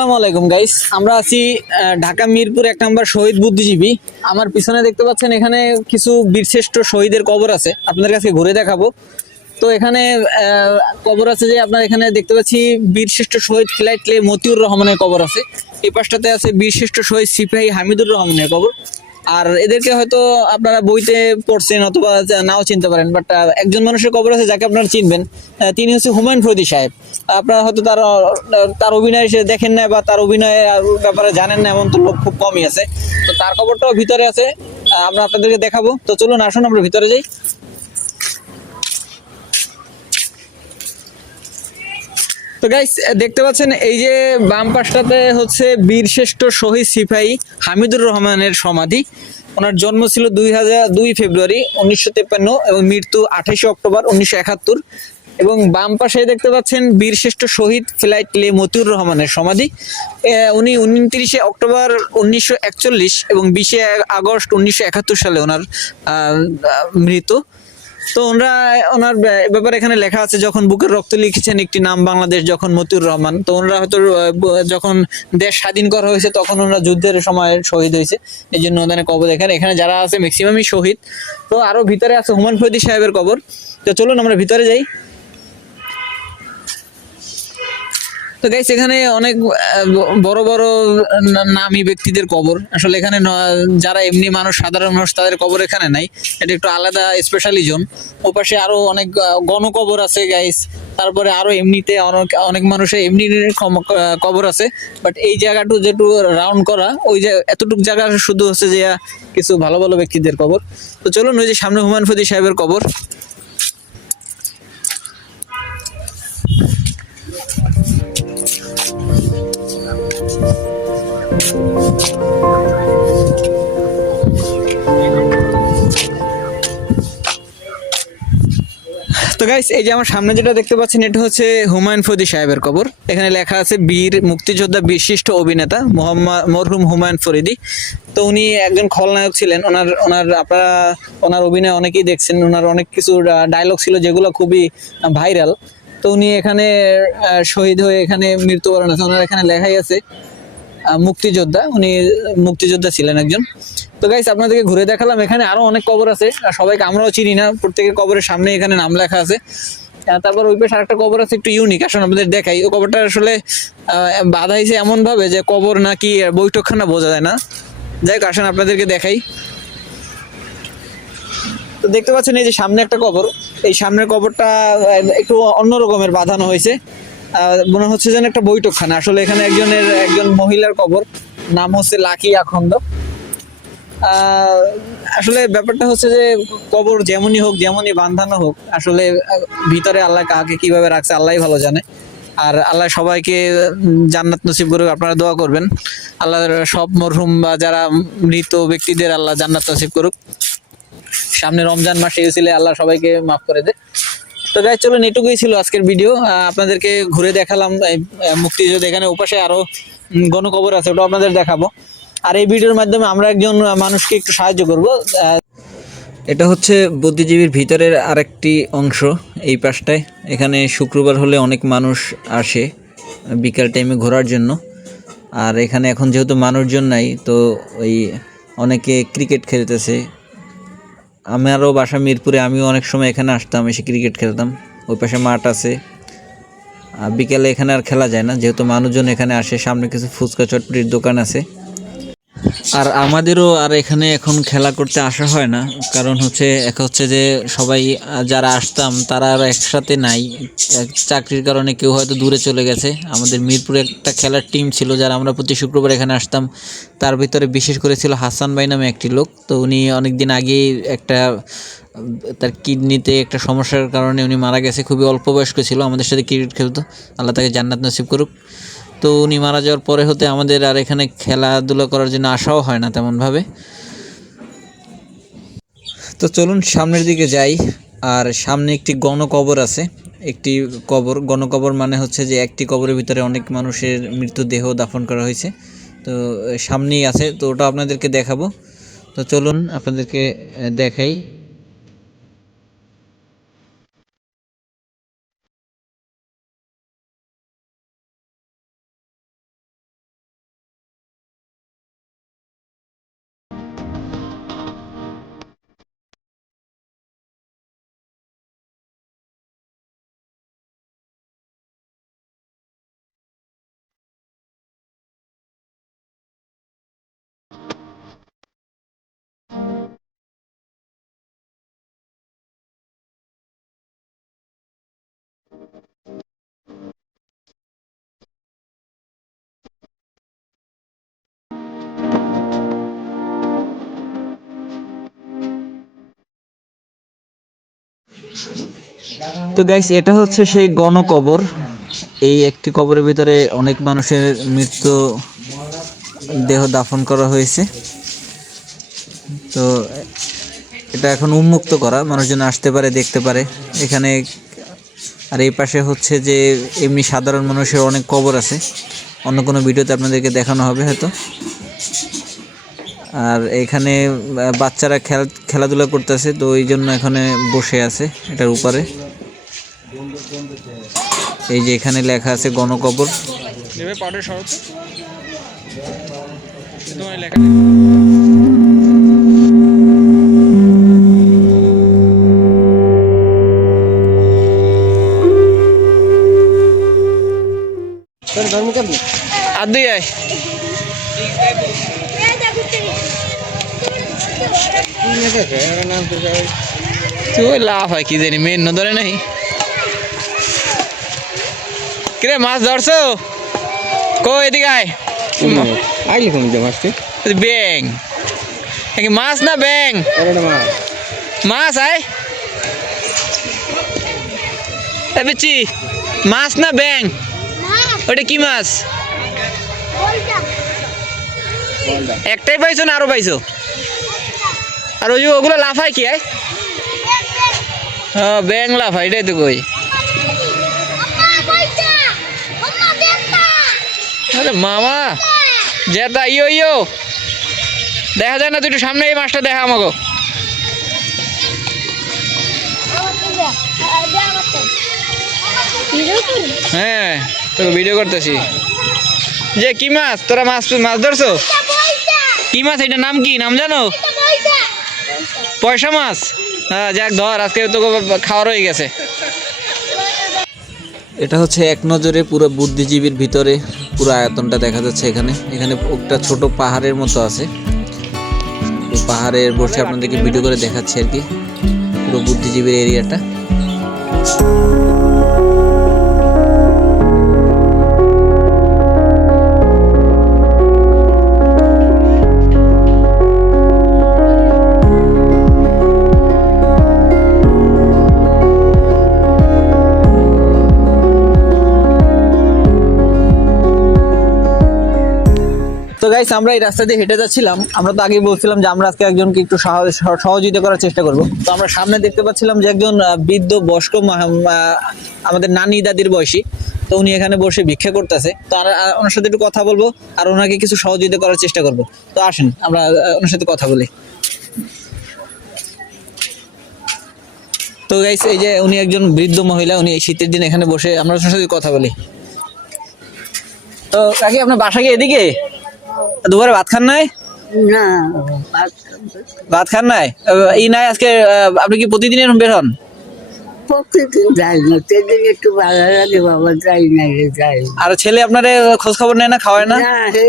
আসসালামু আলাইকুম গাইস, আমরা আছি ঢাকা মিরপুর 1 নম্বর শহীদ বুদ্ধিজীবী। আমার পিছনে দেখতে পাচ্ছেন এখানে কিছু বীরশ্রেষ্ঠ শহীদের কবর আছে, আপনাদের কাছে ঘুরে দেখাবো। তো এখানে কবর আছে যে আপনার এখানে দেখতে পাচ্ছি বীরশ্রেষ্ঠ শহীদ ফ্লাইট লে মতিউর রহমানের কবর আছে। এই পাশটাতে আছে বীরশ্রেষ্ঠ শহীদ সিপাহী হামিদুর রহমানের কবর। আর এদেরকে হয়তো আপনারা বইতে পড়ছেন অথবা নাও চিনতে পারেন, বাট একজন মানুষের কবর আছে যাকে আপনারা চিনবেন। তিনি হচ্ছে হুমায়ুন ফরিদী সাহেব। আপনারা হয়তো তার তার অভিনয় দেখেন না বা তার অভিনয়ের ব্যাপারে জানেন না, এমন তো লোক খুব কমই আছে। তো তার কবরটাও ভিতরে আছে, আমরা আপনাদেরকে দেখাবো। তো চলুন, আসুন আমরা ভিতরে যাই। তো গাইস, দেখতে পাচ্ছেন এই যে বাম পাশটাতে হচ্ছে বীরশ্রেষ্ঠ শহীদ সিপাহী হামিদুর রহমানের সমাধি। ওনার জন্ম ছিল 2 ফেব্রুয়ারি 1953 এবং মৃত্যু 28 অক্টোবর 1971। এবং বাম পাশে দেখতে পাচ্ছেন বীরশ্রেষ্ঠ শহীদ ফ্লাইট লে মতিউর রহমানের সমাধি। উনি 29 অক্টোবর 1941 এবং 20 আগস্ট 1971 সালে ওনার মৃত্যু। তো ওনার ব্যাপারে এখানে লেখা আছে, যখন বুকের রক্ত লিখেছেন একটি নাম বাংলাদেশ, যখন মতিউর রহমান। তো ওনারা হয়তো যখন দেশ স্বাধীন করা হয়েছে তখন ওনারা যুদ্ধের সময় শহীদ হয়েছে, এই জন্য ওখানে কবর। এখানে যারা আছে ম্যাক্সিমামই শহীদ। তো আরো ভিতরে আছে হুমায়ুন ফরিদী সাহেবের কবর। তো চলুন আমরা ভিতরে যাই। তো গাইস, এখানে অনেক বড় বড় নামী ব্যক্তিদের কবর। আসলে এখানে যারা এমনি মানুষ, সাধারণ মানুষ, তাদের কবর এখানে নাই। এটা একটু আলাদা স্পেশালি জোন। ওপাশে আরো অনেক গণকবর আছে গাইস। তারপরে আরো এমনিতে অনেক অনেক মানুষের এমনি কবর আছে। বাট এই জায়গাটু যেটু রাউন্ড করা, ওই যে এতটুকু জায়গা শুধু হচ্ছে যে কিছু ভালো ভালো ব্যক্তিদের কবর। তো চলুন, ওই যে সামনে হুমায়ুন ফরিদী সাহেবের কবর। তো গাইস, এই যে আমার সামনে যেটা দেখতে পাচ্ছেন, এটা হচ্ছে হুমায়ুন ফরিদী সাহেবের কবর। এখানে লেখা আছে বীর মুক্তিযোদ্ধা বিশিষ্ট অভিনেতা মরহুম হুমায়ুন ফরিদী। তো উনি একজন খলনায়ক ছিলেন। ওনার ওনার আপনারা ওনার অভিনয় অনেকেই দেখছেন। ওনার অনেক কিছু ডায়লগ ছিল যেগুলো খুবই ভাইরাল। তো উনি এখানে শহীদ হয়ে এখানে মৃত্যুবরণ আছে। ওনার এখানে লেখাই আছে মুক্তিযোদ্ধা, উনি মুক্তিযোদ্ধা ছিলেন একজন। তো গাইস, আপনাদেরকে ঘুরে দেখালাম। এখানে আরো অনেক কবর আছে, সবাইকে আমরাও চিনি না। প্রত্যেকের কবরের সামনে এখানে নাম লেখা আছে। তারপর ওই পাশে আরেকটা কবর আছে, একটু ইউনিক। আসলে আপনাদের দেখাই। ওই কবরটা আসলে বাঁধাইছে এমন ভাবে যে কবর নাকি বৈঠকখানা বোঝা যায় না। যাই হোক, আসেন আপনাদেরকে দেখাই। তো দেখতে পাচ্ছেন এই যে সামনে একটা কবর। এই সামনের কবরটা একটু অন্য রকমের বাঁধানো হয়েছে। মনে হচ্ছে যেন একটা বৈঠকখানা। আসলে এখানে একজন মহিলার কবর, নাম হচ্ছে লাকি আখন্দ। আসলে ব্যাপারটা হচ্ছে যে কবর যেমনই হোক, যেমনই বান্ধানো হোক, আসলে ভিতরে আল্লাহ কাকে কিভাবে রাখছে আল্লাহই ভালো জানে। আর আল্লাহ সবাইকে জান্নাত নসিব করুক। আপনারা দোয়া করবেন আল্লাহর সব মরহুম বা যারা মৃত ব্যক্তিদের আল্লাহ জান্নাত নসিব করুক। সামনে রমজান মাস এসেছিলে, আল্লাহ সবাইকে মাফ করে দে। তো গাইস, চলুন, এটুকুই ছিল আজকের ভিডিও। আপনাদেরকে ঘুরে দেখালাম মুক্তিযুদ্ধ। এখানে ওপাশে আরো গণকবর আছে, ওটা আপনাদের দেখাবো। আর এই ভিডিওর মাধ্যমে আমরা একজন মানুষকে একটু সাহায্য করব। এটা হচ্ছে বুদ্ধিজীবীর ভিতরের আরেকটি অংশ। এই পাশটায় এখানে শুক্রবার হলে অনেক মানুষ আসে বিকাল টাইমে ঘোরার জন্য। আর এখানে এখন যেহেতু মানুষজন নাই, তো ওই অনেকে ক্রিকেট খেলতেছে। আমারও বাসা মিরপুরে, আমিও অনেক সময় এখানে আসতাম, এসে ক্রিকেট খেলতাম। ওই পাশে মাঠ আছে। বিকেলে এখানে আর খেলা যায় না যেহেতু মানুষজন এখানে আসে। সামনে কিছু ফুচকা চটপটির দোকান আছে। আর আমাদেরও আর এখানে এখন খেলা করতে আসা হয় না, কারণ হচ্ছে যে সবাই যারা আসতাম তারা আর একসাথে নাই। চাকরির কারণে কেউ হয়তো দূরে চলে গেছে। আমাদের মিরপুরে একটা খেলার টিম ছিল যারা আমরা প্রতি শুক্রবার এখানে আসতাম। তার ভিতরে বিশেষ করে ছিল হাসান ভাই নামে একটি লোক। তো উনি অনেক দিন আগেই তার কিডনিতে একটা সমস্যার কারণে উনি মারা গেছে। খুবই অল্প বয়স্ক ছিল, আমাদের সাথে ক্রিকেট খেলতো। আল্লাহ তাকে জান্নাত নসিব করুক। তো উনি মারা যাওয়ার পরে আমাদের আর এখানে খেলাধুলা করার জন্য আসাও হয় না তেমনভাবে। তো চলুন সামনের দিকে যাই। আর সামনে একটি গণকবর আছে। একটি গণকবর মানে হচ্ছে যে একটি কবরের ভিতরে অনেক মানুষের মৃতদেহ দাফন করা হয়েছে। তো সামনেই আছে, তো ওটা আপনাদেরকে দেখাবো। তো চলুন আপনাদেরকে দেখাই। তো গাইস, এটা হচ্ছে সেই গণকবর। এই একটি কবরের ভিতরে অনেক মানুষের মৃত্যু দেহ দাফন করা হয়েছে। তো এটা এখন উন্মুক্ত করা, মানুষজন আসতে পারে, দেখতে পারে এখানে। আর এই পাশে হচ্ছে যে এমনি সাধারণ মানুষের অনেক কবর আছে, অন্য কোনো ভিডিওতে আপনাদেরকে দেখানো হবে হয়তো। আর এখানে বাচ্চারা খেলাধুলা করতেছে, তো ওই জন্য এখানে বসে আছে এটার উপরে। এই যে এখানে লেখা আছে গণকবর। আদুই আয় তুই লাভ হয় কি জানি, মেন না ধরে নাই। কিরে মাছ ধরছো? কো এদিকে আয়। আইলি কোন মাছটি? ব্যাং। মাছ না ব্যাং? মাছ আয়। বেচি মাছ না ব্যাং? ওটা কি মাছ? একটাই পাইছো না আরো পাইছো? আর ওই ওগুলো লাফায় কি? হ্যাঁ ব্যাং লাফায়, এটাই তো কই। আরে মামা জেতা ইয়ো ইয়ো দেখা যায় না, তুই একটু সামনে এই মাছটা দেখা আমাকে। হ্যাঁ তোকে ভিডিও করতেছি। যে কি মাছ? তোরা মাছ মাছ ধরছো? কি মাছ এটা? নাম কি? নাম জানো? পয়সা মাছ। হ্যাঁ যাক ধর, আজকে তোকে খাওয়ার হয়ে গেছে। এটা হচ্ছে এক নজরে পুরো বুদ্ধিজীবীর ভিতরে পুরো আয়তনটা দেখা যাচ্ছে। এখানে এখানে একটা ছোট পাহাড়ের মতো আছে, পাহাড়ের বসে আপনাদেরকে ভিডিও করে দেখাচ্ছি আর কি পুরো বুদ্ধিজীবীর এরিয়াটা। তো গাইস, আমরা এই রাস্তা দিয়ে হেঁটে যাচ্ছিলাম। আমরা তো আগেই বলছিলাম যে আমরা আজকে একজনকে একটু সহযোগিতা করার চেষ্টা করব। তো আমরা সামনে দেখতে পাচ্ছিলাম যে একজন বৃদ্ধ বয়স্ক আমাদের নানি দাদির বয়সী, তো উনি এখানে বসে ভিক্ষা করতেছে। তো ওনার সাথে একটু কথা বলবো আর ওনাকে কিছু সহযোগিতা করার চেষ্টা করব। তো আসেন আমরা ওনার সাথে কথা বলি। তো গাইস, এই যে উনি একজন বৃদ্ধ মহিলা, উনি এই শীতের দিন এখানে বসে, আমরা ওনার সাথে কথা বলি। তো কাকি, আপনার বাসা কি এদিকে? দুপুরে ভাত খান নাই? না ভাত খান নাই? এই নাই আজকে? আপনি কি প্রতিদিন এরকম বের হন? প্রতিদিন যাই না, সেদিন একটু ভালো লাগে বাবা, যাই না রে যাই। আর ছেলে আপনারে খোঁজ খবর নেয় না, খাওয়ায় না? না হে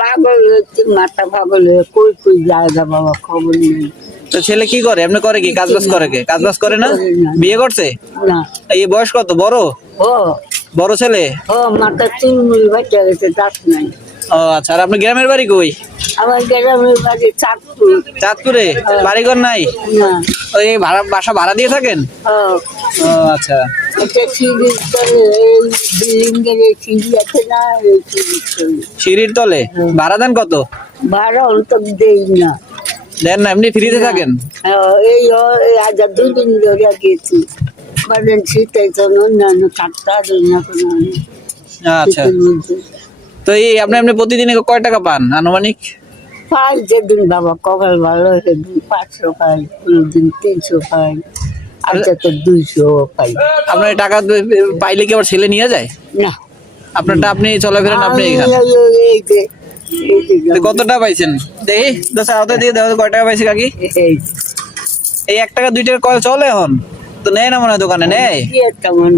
পাগল হচ্ছে, মাথা পাগল হয়ে কই কই যায় না বাবা, খবর নেই। তো ছেলে কি করে? এমনি করে কি কাজ বাজ করে? কি কাজ বাজ করে না? বিয়ে করছে? না। এই বয়স কত? বড় ও বড় ছেলে? ও মাথা চুলমুল বাচ্চা গেছে, দাঁত নাই। ও আচ্ছা। আর আপনার গ্রামের বাড়ি কই? আমার গ্রামের বাড়ি চাঁদপুর। চাঁদপুরে? বাড়িঘর নাই? না। ওই বাসা ভাড়া দিয়ে থাকেন? ও ও আচ্ছা। এটা সিঁড়ির তলে, এই বিল্ডিং এর সিঁড়ি আছে না, এই সিঁড়ির তলে। সিঁড়ির তলে? ভাড়া দেন কত? ভাড়া অন্তত দেই না। দেন না, এমনি ফ্রিতে থাকেন? এই আজ 2 দিন ধরে গেছি, মানে শীতের জন্য অন্যান্য কাটতে দিই না কোনো। আচ্ছা। তো এই আপনি এমনি প্রতিদিনে কয় টাকা পান আনুমানিক? পাই যেদিন বাবা কপাল ভালো, সেদিন 500 পাই, কোনোদিন 300 পাই, আর যাতে 200 পাই। আপনার এই টাকা পাইলে কি আবার ছেলে নিয়ে যায়? না, আপনারটা আপনি চলাফেরেন, আপনি এখানে এই যে কত টাকা পাইছেন দেখি? 10 দিয়ে দেখো কয় টাকা পাইছে কাকি। এই এই 1 টাকা 2 টাকা কল চলে এখন? তো নেয় না মনে হয় দোকানে? নেয়? কি তেমন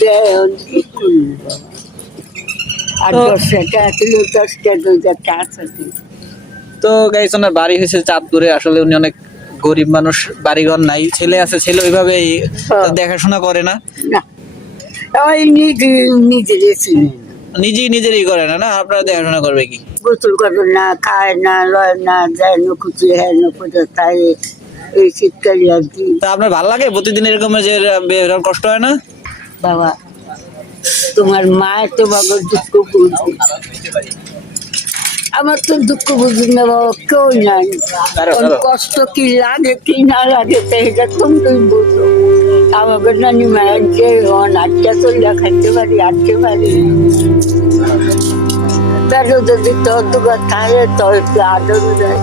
দেয় কি করবো বাবা। আর 10 টাকা ছিল, 10 টাকা 2 টাকা আছে। তো গাইস, ওনার বাড়ি হয়েছে চাঁদপুরে। আসলে উনি অনেক গরিব মানুষ, বাড়িঘর নাই, ছেলে আছে, ছেলে ওইভাবে দেখাশোনা করে না। না, ওই নিজেরই চিনি না। নিজেরই করে না? না আপনারা দেখাশোনা করবে কি? গোসল করে না, খায় না, লয় না, যায় না, খুঁজে হ্যাঁ না, খুঁজে তাই এই শীতকালে আর কি। তা আপনার ভালো লাগে প্রতিদিন এরকম যে বের কষ্ট হয় না? বাবা তোমার মায়ের তোমাকে দুঃখ বুঝি, আমার তো দুঃখ বুঝি না বাবা, কেউ নাই। কোন কষ্ট কি লাগে কি না লাগে তো এটা তুমি বুঝো। আমাকে নানি মায়ের যে আটটা চলে খাইতে পারি, আটতে পারি, তারও যদি তোর দোকান থাকে তো একটু আদর দেয়,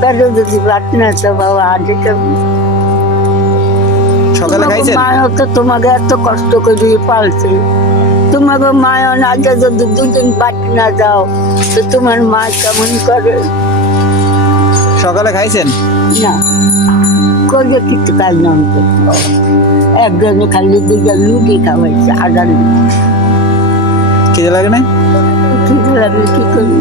তারও যদি বাট না তো বাবা আজকে সকালে খাইছেন? মায়ও তো তোমাকে এত কষ্ট করে পালছে, তোমাকে মায়ও না আগে যদি দুদিন বাট না যাও তো তোমার মা কেমন করে? সকালে খাইছেন? না করে কিছু কাজ নাম একজনে খালি দুটা লুটি খাওয়াইছে, আদার খিদে লাগে না? খিদে লাগলে কি করি?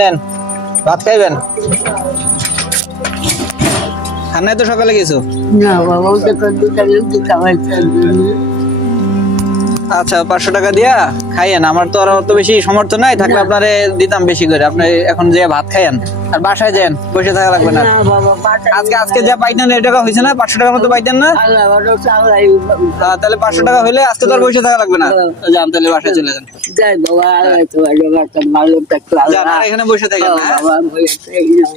নেন ভাত খাইবেন? খান নাই তো সকালে কিছু? না বাবা ওটা দুটা লুটি খাওয়াইছে। আচ্ছা 500 টাকা দিয়া খাইয়েন, আমার তো আর অত বেশি সামর্থ্য নাই, থাকলে আপনারে দিতাম বেশি করে। আপনি এখন যে ভাত খাইয়েন আর বাসায় যান, বসে থাকা লাগবে না। না বাবা বাটা আজকে যা পাইতেন এই টাকা হয়েছে না? 500 টাকার মতো পাইতেন না? আল্লাহ ভরসা, আল্লাহ তাহলে 500 টাকা হইলে আজকে তো আর বসে থাকা লাগবে না। যান তাহলে বাসায় চলে যান। যাই বাবা, আল্লাহ তো ভালো থাকতো। যান আর এখানে বসে থাকেন না, হ্যাঁ? বাবা বলেছে এই নাও।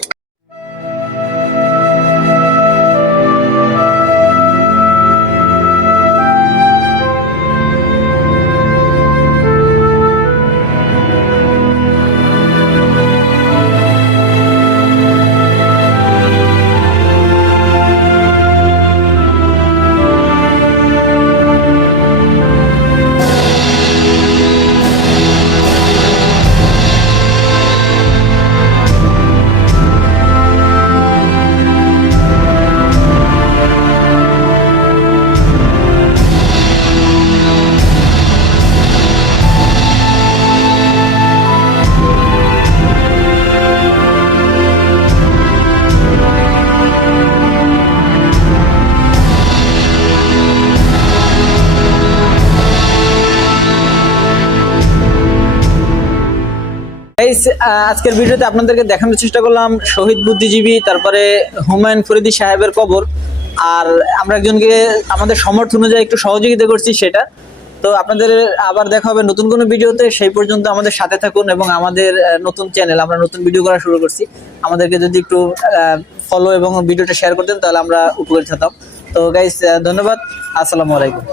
Guys, আজকের ভিডিওতে আপনাদেরকে দেখানোর চেষ্টা করলাম শহীদ বুদ্ধিজীবী, তারপরে হুমায়ুন ফরিদী সাহেবের কবর, আর আমরা একজনকে আমাদের সামর্থ্য অনুযায়ী একটু সহযোগিতা করছি সেটা। তো আপনাদের আবার দেখা হবে নতুন কোনো ভিডিওতে, সেই পর্যন্ত আমাদের সাথে থাকুন। এবং আমাদের নতুন চ্যানেল, আমরা নতুন ভিডিও করা শুরু করছি, আমাদেরকে যদি একটু ফলো এবং ভিডিওটা শেয়ার করতেন তাহলে আমরা উপকৃত হতাম। তো গাইস ধন্যবাদ, আসসালামু আলাইকুম।